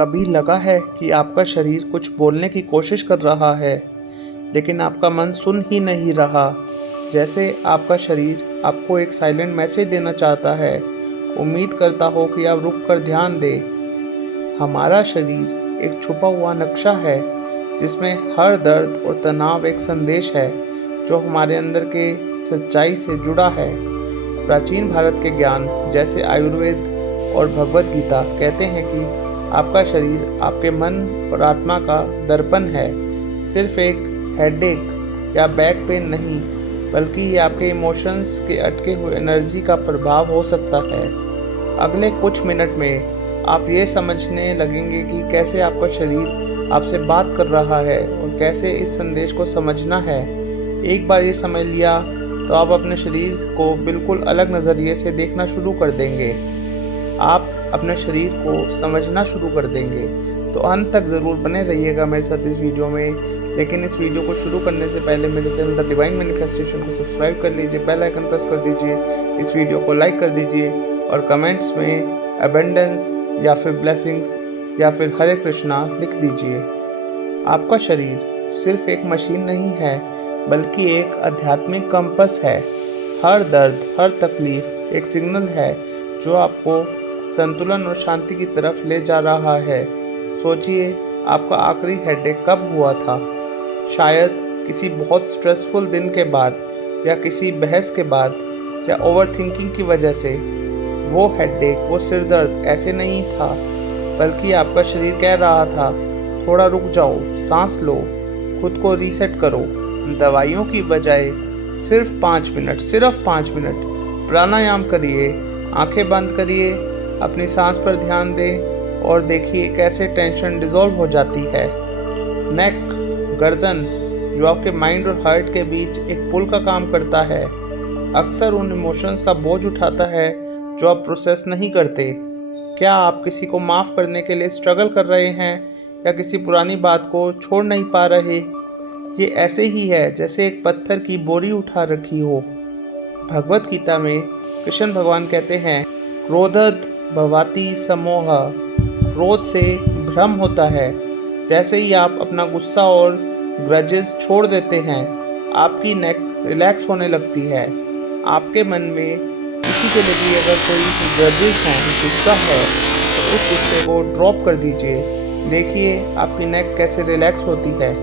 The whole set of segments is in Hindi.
कभी लगा है कि आपका शरीर कुछ बोलने की कोशिश कर रहा है, लेकिन आपका मन सुन ही नहीं रहा? जैसे आपका शरीर आपको एक साइलेंट मैसेज देना चाहता है, उम्मीद करता हो कि आप रुक कर ध्यान दें। हमारा शरीर एक छुपा हुआ नक्शा है, जिसमें हर दर्द और तनाव एक संदेश है जो हमारे अंदर के सच्चाई से जुड़ा है। प्राचीन भारत के ज्ञान जैसे आयुर्वेद और भगवत गीता कहते हैं कि आपका शरीर आपके मन और आत्मा का दर्पण है। सिर्फ एक हेडेक या बैक पेन नहीं, बल्कि ये आपके इमोशंस के अटके हुए एनर्जी का प्रभाव हो सकता है। अगले कुछ मिनट में आप ये समझने लगेंगे कि कैसे आपका शरीर आपसे बात कर रहा है और कैसे इस संदेश को समझना है। एक बार ये समझ लिया तो आप अपने शरीर को बिल्कुल अलग नज़रिए से देखना शुरू कर देंगे। आप अपने शरीर को समझना शुरू कर देंगे। तो अंत तक ज़रूर बने रहिएगा मेरे साथ इस वीडियो में। लेकिन इस वीडियो को शुरू करने से पहले मेरे चैनल द डिवाइन मैनिफेस्टेशन को सब्सक्राइब कर लीजिए, बेल आइकन प्रेस कर दीजिए, इस वीडियो को लाइक कर दीजिए और कमेंट्स में अबेंडेंस या फिर ब्लेसिंग्स या फिर हरे कृष्णा लिख दीजिए। आपका शरीर सिर्फ एक मशीन नहीं है, बल्कि एक आध्यात्मिक कंपस है। हर दर्द, हर तकलीफ एक सिग्नल है जो आपको संतुलन और शांति की तरफ ले जा रहा है। सोचिए, आपका आखिरी हेडेक कब हुआ था? शायद किसी बहुत स्ट्रेसफुल दिन के बाद, या किसी बहस के बाद, या ओवरथिंकिंग की वजह से। वो हेडेक, वो सिर दर्द ऐसे नहीं था, बल्कि आपका शरीर कह रहा था, थोड़ा रुक जाओ, सांस लो, खुद को रीसेट करो। दवाइयों की बजाय सिर्फ 5 मिनट प्राणायाम करिए, आंखें बंद करिए, अपनी सांस पर ध्यान दें और देखिए कैसे टेंशन डिसॉल्व हो जाती है। नेक, गर्दन, जो आपके माइंड और हार्ट के बीच एक पुल का काम करता है, अक्सर उन इमोशंस का बोझ उठाता है जो आप प्रोसेस नहीं करते। क्या आप किसी को माफ़ करने के लिए स्ट्रगल कर रहे हैं, या किसी पुरानी बात को छोड़ नहीं पा रहे? ये ऐसे ही है जैसे एक पत्थर की बोरी उठा रखी हो। भगवत गीता में कृष्ण भगवान कहते हैं, क्रोधत भवाति समोह। क्रोध से भ्रम होता है। जैसे ही आप अपना गुस्सा और ग्रजेस छोड़ देते हैं, आपकी नेक रिलैक्स होने लगती है। आपके मन में किसी के लिए भी अगर कोई ग्रजेस हैं, गुस्सा है, उस गुस्से को ड्रॉप कर दीजिए। देखिए आपकी नेक कैसे रिलैक्स होती है।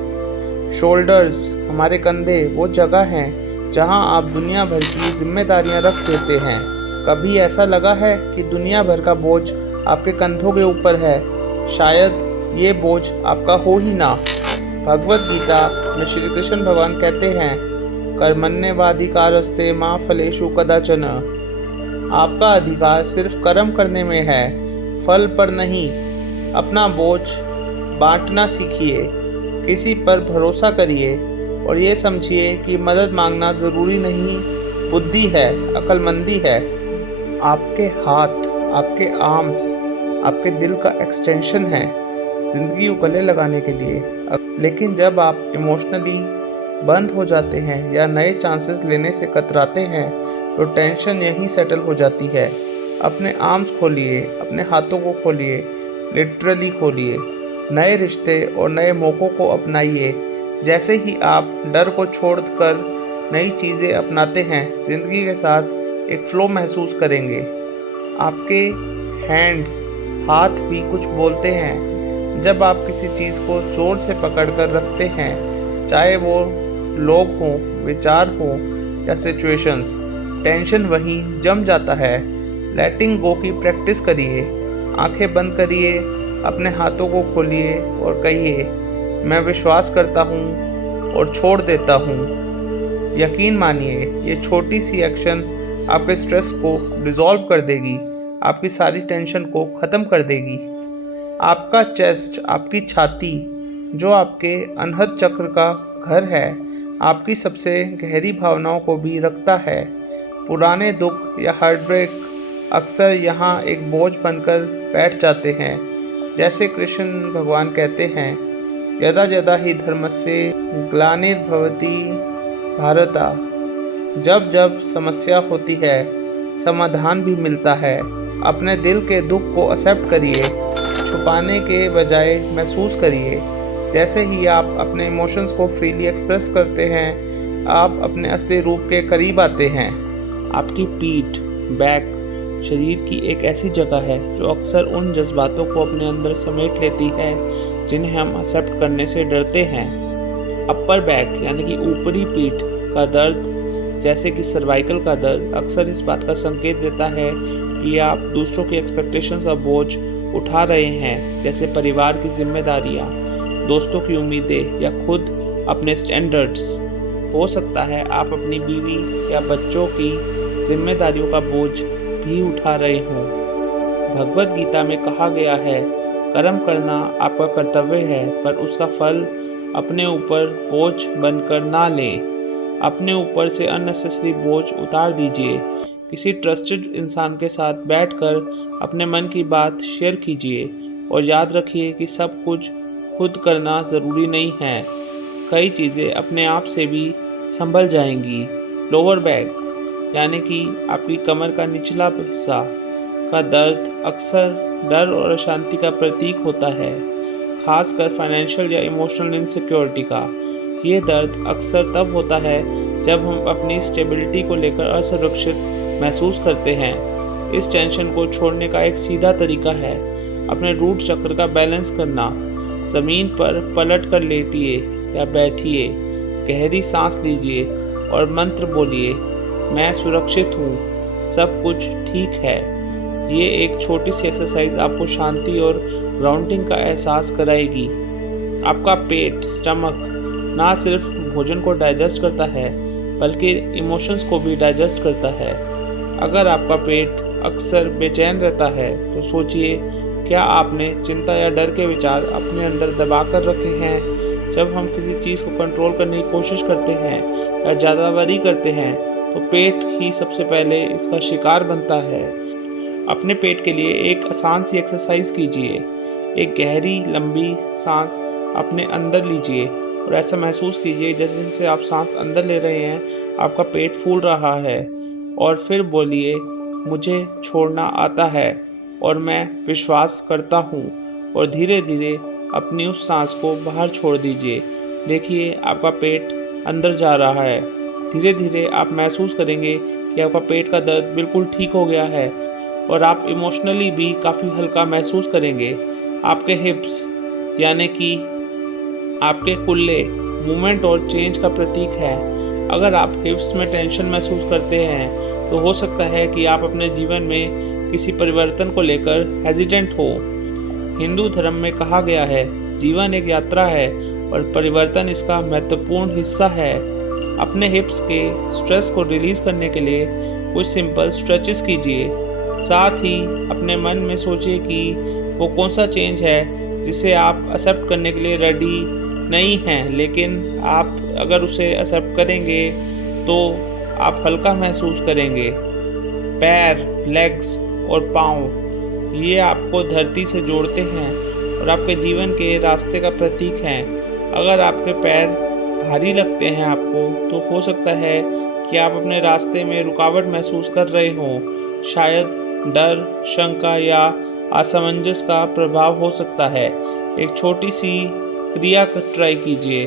शोल्डर्स, हमारे कंधे, वो जगह हैं जहां आप दुनिया भर की जिम्मेदारियां रख देते हैं। कभी ऐसा लगा है कि दुनिया भर का बोझ आपके कंधों के ऊपर है? शायद ये बोझ आपका हो ही ना। भगवत गीता में श्री कृष्ण भगवान कहते हैं, कर्मण्येवाधिकारस्ते मा फलेषु कदाचन। आपका अधिकार सिर्फ कर्म करने में है, फल पर नहीं। अपना बोझ बांटना सीखिए, किसी पर भरोसा करिए और ये समझिए कि मदद मांगना ज़रूरी नहीं, बुद्धि है, अक्लमंदी है। आपके हाथ, आपके आर्म्स, आपके दिल का एक्सटेंशन है ज़िंदगी को गले लगाने के लिए। लेकिन जब आप इमोशनली बंद हो जाते हैं या नए चांसेस लेने से कतराते हैं, तो टेंशन यहीं सेटल हो जाती है। अपने आर्म्स खोलिए, अपने हाथों को खोलिए, लिटरली खोलिए। नए रिश्ते और नए मौक़ों को अपनाइए। जैसे ही आप डर को छोड़कर नई चीज़ें अपनाते हैं, ज़िंदगी के साथ एक फ़्लो महसूस करेंगे। आपके हाथ भी कुछ बोलते हैं जब आप किसी चीज़ को ज़ोर से पकड़कर रखते हैं, चाहे वो लोग हों, विचार हों या सिचुएशंस। टेंशन वहीं जम जाता है। लेटिंग गो की प्रैक्टिस करिए। आंखें बंद करिए, अपने हाथों को खोलिए और कहिए, मैं विश्वास करता हूँ और छोड़ देता हूँ। यकीन मानिए, ये छोटी सी एक्शन आपके स्ट्रेस को डिसॉल्व कर देगी, आपकी सारी टेंशन को ख़त्म कर देगी। आपका चेस्ट, आपकी छाती, जो आपके अनहद चक्र का घर है, आपकी सबसे गहरी भावनाओं को भी रखता है। पुराने दुख या हार्ट ब्रेक अक्सर यहाँ एक बोझ बनकर बैठ जाते हैं। जैसे कृष्ण भगवान कहते हैं, यदा यदा ही धर्मस्य ग्लानिर्भवति भारता। जब जब समस्या होती है, समाधान भी मिलता है। अपने दिल के दुख को एक्सेप्ट करिए, छुपाने के बजाय महसूस करिए। जैसे ही आप अपने इमोशंस को फ्रीली एक्सप्रेस करते हैं, आप अपने असली रूप के करीब आते हैं। आपकी पीठ, बैक, शरीर की एक ऐसी जगह है जो अक्सर उन जज्बातों को अपने अंदर समेट लेती है जिन्हें हम एक्सेप्ट करने से डरते हैं। अपर बैक यानी कि ऊपरी पीठ का दर्द, जैसे कि सर्वाइकल का दर्द, अक्सर इस बात का संकेत देता है कि आप दूसरों की एक्सपेक्टेशंस का बोझ उठा रहे हैं, जैसे परिवार की जिम्मेदारियां, दोस्तों की उम्मीदें या खुद अपने स्टैंडर्ड्स। हो सकता है आप अपनी बीवी या बच्चों की जिम्मेदारियों का बोझ भी उठा रहे हों। भगवद गीता में कहा गया है, कर्म करना आपका कर्तव्य है, पर उसका फल अपने ऊपर बोझ बनकर ना लें। अपने ऊपर से अननेसेसरी बोझ उतार दीजिए। किसी ट्रस्टेड इंसान के साथ बैठकर अपने मन की बात शेयर कीजिए और याद रखिए कि सब कुछ खुद करना ज़रूरी नहीं है। कई चीज़ें अपने आप से भी संभल जाएंगी। लोअर बैक यानी कि आपकी कमर का निचला हिस्सा का दर्द अक्सर डर और अशांति का प्रतीक होता है, खासकर फाइनेंशियल या इमोशनल इनसिक्योरिटी का। ये दर्द अक्सर तब होता है जब हम अपनी स्टेबिलिटी को लेकर असुरक्षित महसूस करते हैं। इस टेंशन को छोड़ने का एक सीधा तरीका है अपने रूट चक्र का बैलेंस करना। ज़मीन पर पलट कर लेटिए या बैठिए, गहरी सांस लीजिए और मंत्र बोलिए, मैं सुरक्षित हूँ, सब कुछ ठीक है। ये एक छोटी सी एक्सरसाइज आपको शांति और ग्राउंडिंग का एहसास कराएगी। आपका पेट, स्टमक ना सिर्फ भोजन को डाइजेस्ट करता है बल्कि इमोशंस को भी डाइजेस्ट करता है। अगर आपका पेट अक्सर बेचैन रहता है तो सोचिए, क्या आपने चिंता या डर के विचार अपने अंदर दबा कर रखे हैं? जब हम किसी चीज़ को कंट्रोल करने की कोशिश करते हैं या ज़्यादा वरी करते हैं तो पेट ही सबसे पहले इसका शिकार बनता है। अपने पेट के लिए एक आसान सी एक्सरसाइज कीजिए। एक गहरी लंबी सांस अपने अंदर लीजिए और ऐसा महसूस कीजिए जैसे जैसे आप सांस अंदर ले रहे हैं आपका पेट फूल रहा है। और फिर बोलिए, मुझे छोड़ना आता है और मैं विश्वास करता हूँ। और धीरे धीरे अपनी उस सांस को बाहर छोड़ दीजिए। देखिए, आपका पेट अंदर जा रहा है। धीरे धीरे आप महसूस करेंगे कि आपका पेट का दर्द बिल्कुल ठीक हो गया है और आप इमोशनली भी काफ़ी हल्का महसूस करेंगे। आपके हिप्स यानी कि आपके कुल्ले मूवमेंट और चेंज का प्रतीक है। अगर आप हिप्स में टेंशन महसूस करते हैं तो हो सकता है कि आप अपने जीवन में किसी परिवर्तन को लेकर हेजिटेंट हो। हिंदू धर्म में कहा गया है, जीवन एक यात्रा है और परिवर्तन इसका महत्वपूर्ण हिस्सा है। अपने हिप्स के स्ट्रेस को रिलीज़ करने के लिए कुछ सिंपल स्ट्रेचेस कीजिए। साथ ही अपने मन में सोचिए कि वो कौन सा चेंज है जिसे आप एक्सेप्ट करने के लिए रेडी नहीं हैं, लेकिन आप अगर उसे एक्सेप्ट करेंगे तो आप हल्का महसूस करेंगे। पैर, लेग्स और पाँव ये आपको धरती से जोड़ते हैं और आपके जीवन के रास्ते का प्रतीक हैं। अगर आपके पैर भारी लगते हैं आपको तो हो सकता है कि आप अपने रास्ते में रुकावट महसूस कर रहे हों। शायद डर, शंका या असमंजस का प्रभाव हो सकता है। एक छोटी सी क्रिया ट्राई कीजिए।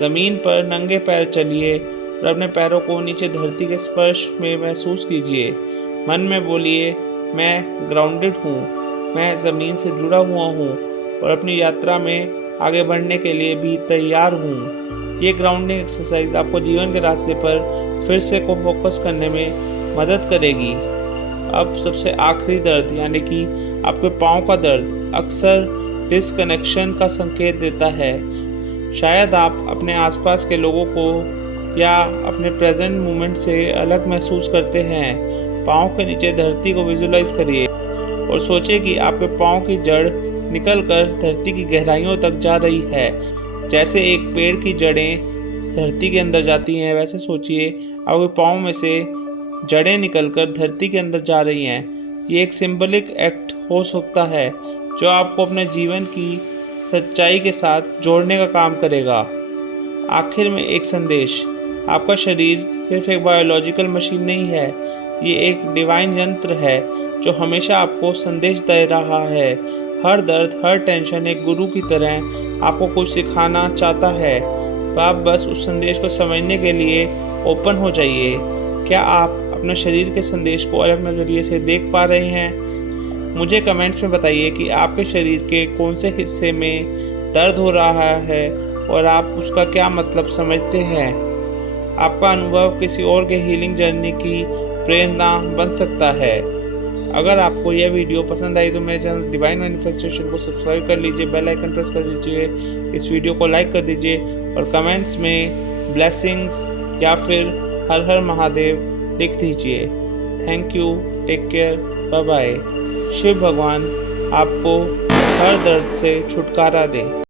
ज़मीन पर नंगे पैर चलिए और अपने पैरों को नीचे धरती के स्पर्श में महसूस कीजिए। मन में बोलिए, मैं ग्राउंडेड हूँ, मैं ज़मीन से जुड़ा हुआ हूँ और अपनी यात्रा में आगे बढ़ने के लिए भी तैयार हूँ। ये ग्राउंडिंग एक्सरसाइज आपको जीवन के रास्ते पर फिर से को फोकस करने में मदद करेगी। अब सबसे आखिरी दर्द यानी कि आपके पाँव का दर्द अक्सर डिस्कनेक्शन का संकेत देता है। शायद आप अपने आसपास के लोगों को या अपने प्रेजेंट मोमेंट से अलग महसूस करते हैं। पाँव के नीचे धरती को विजुलाइज करिए और सोचिए कि आपके पाँव की जड़ निकलकर धरती की गहराइयों तक जा रही है। जैसे एक पेड़ की जड़ें धरती के अंदर जाती हैं, वैसे सोचिए आपके पाँव में से जड़ें निकलकर धरती के अंदर जा रही हैं। ये एक सिंबलिक एक्ट हो सकता है जो आपको अपने जीवन की सच्चाई के साथ जोड़ने का काम करेगा। आखिर में एक संदेश, आपका शरीर सिर्फ एक बायोलॉजिकल मशीन नहीं है, ये एक डिवाइन यंत्र है जो हमेशा आपको संदेश दे रहा है हर दर्द, हर टेंशन एक गुरु की तरह आपको कुछ सिखाना चाहता है। तो आप बस उस संदेश को समझने के लिए ओपन हो जाइए। क्या आप अपने शरीर के संदेश को अलग नज़रिए से देख पा रहे हैं? मुझे कमेंट्स में बताइए कि आपके शरीर के कौन से हिस्से में दर्द हो रहा है और आप उसका क्या मतलब समझते हैं। आपका अनुभव किसी और के हीलिंग जर्नी की प्रेरणा बन सकता है। अगर आपको यह वीडियो पसंद आई तो मेरे चैनल डिवाइन मैनिफेस्टेशन को सब्सक्राइब कर लीजिए, बेल आइकन प्रेस कर दीजिए, इस वीडियो को लाइक कर दीजिए और कमेंट्स में ब्लेसिंग्स या फिर हर हर महादेव लिख दीजिए। Thank you, take care, bye bye. Shiv भगवान आपको हर दर्द से छुटकारा दे।